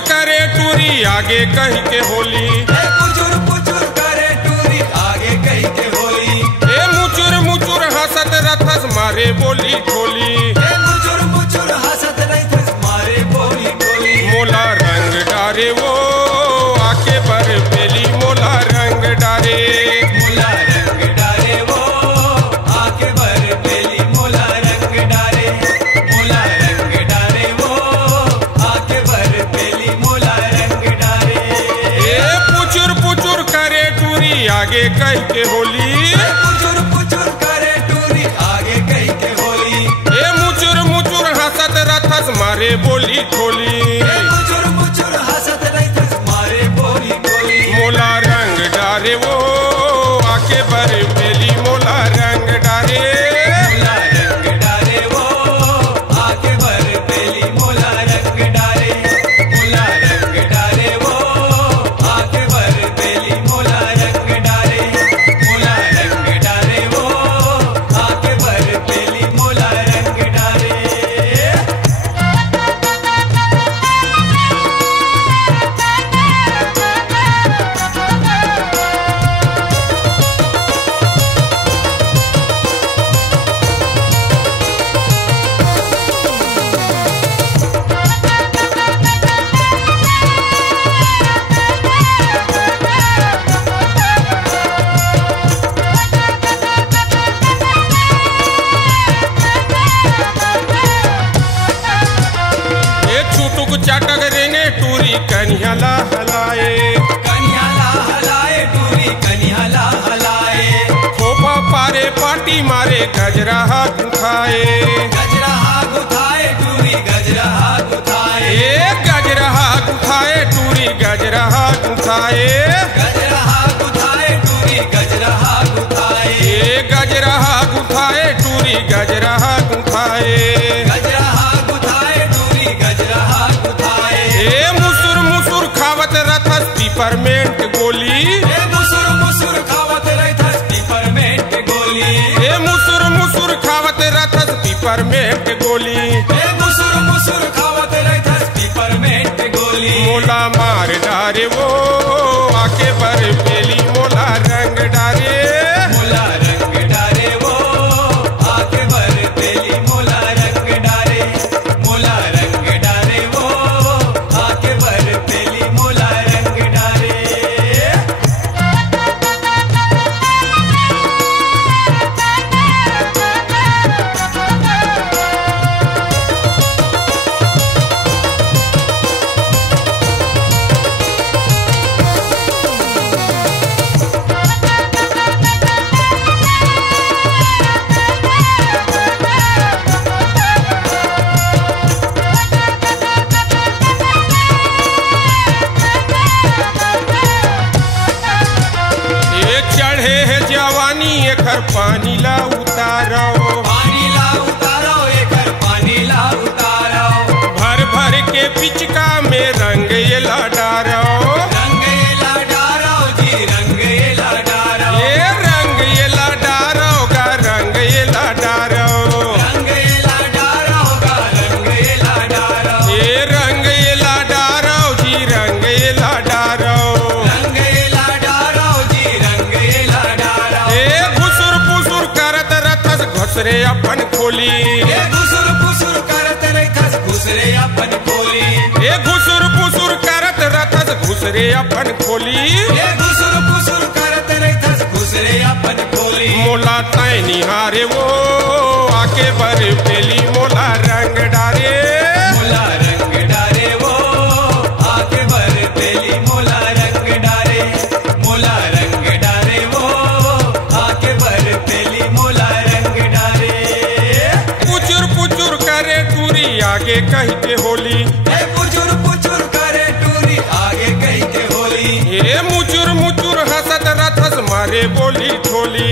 करे टूरी आगे कहीं के होली। पुचुर करे टूरी आगे कहीं के होली। मुचुर हंसत रथस मारे बोली ठोली। मुचुर हंसत रथस मारे बोली ठोली। मोला रंग डारे वो आके बर पेली मोला रंग डारे। मोला रंग डारे वो आके बर पेली मोला रंग डारे। मोला रंग डारे वो आके बर पेली मोला रंग डारे। पुचुर करे टूरी आगे कहीं के होली। पुचुर करे टूरी आगे कहीं के होली। मुचुर हंसत रथस मारे बोली ठोली। मुचुर हंसत रथस मारे बोली ठोली। मोला रंग डारे वो आके बर पेली मोला रंग डारे। मोला रंग डारे वो आके बर पेली मोला रंग डारे। मोला रंग डारे वो आके बर पेली मोला रंग डारे। मोला रंग डारे वो आके बर पेली मोला रंग डारे। छुटुक चाटक रेंगे टूरी कन्हला हलाए। कन्हला हलाए टूरी कन्हला हलाए। खोपा पारे पाटी मारे गजरा हाथ उठाए। गजरा हाथ उठाए टूरी गजरा हाथ उठाए। गजरा हाथ उठाए टूरी गजरा हाथ उठाए। गजरा हाथ उठाए टूरी गजरा हाथ उठाए। गजरा हाथ उठाए टूरी गजरा हाथ उठाए। गजरा हाथ उठाए टूरी गजरा हाथ उठाए। मुसुर खावत रथस पिपरमेंट गोली। मुसुर खावत रथस पिपरमेंट गोली। मुसुर खावत रथस पिपरमेंट गोली। मुसुर खावत रथस पिपरमेंट गोली। मोला मार डारे वो आके बर पेली मोला रंग डारे। मोला रंग डारे वो आके बर पेली मोला रंग डारे। मोला रंग डारे वो आके बर पेली मोला रंग डारे। चढ़े है जवानी एकर पानी ला उतारो। पानी ला उतारो एकर पानी ला उतारो। भर के पिचका में रंग ये ला डारो। रंग ये ला डारो जी रंग ये ला डारो। रंग ये ला डारो गा रंग ये ला डारो। रंग ये ला डारो गा रंग ये ला डारो। रंग ये ला डारो जी रंग ये ला डारो। रंग ये ला डारो जी रंग ये ला डारो। घुसुर करत रथस घुसरे अपन खोली। घुसुर करत रथस घुसरे अपन खोली। घुसुर करत रथस घुसरे अपन खोली। घुसुर करत रथस घुसरे अपन खोली। मोला तय निहारे वो आके बर पेली मोला रंग डारे। मोला रंग डारे वो आके बर पेली मोला रंग डारे। मोला रंग डारे वो आके बर पेली मोला रंग डारे। पुचुर करे टूरी आगे कहीं के होली। पुचुर करे टूरी आगे कहीं के होली। मुचुर हंसत रथस मारे बोली ठोली।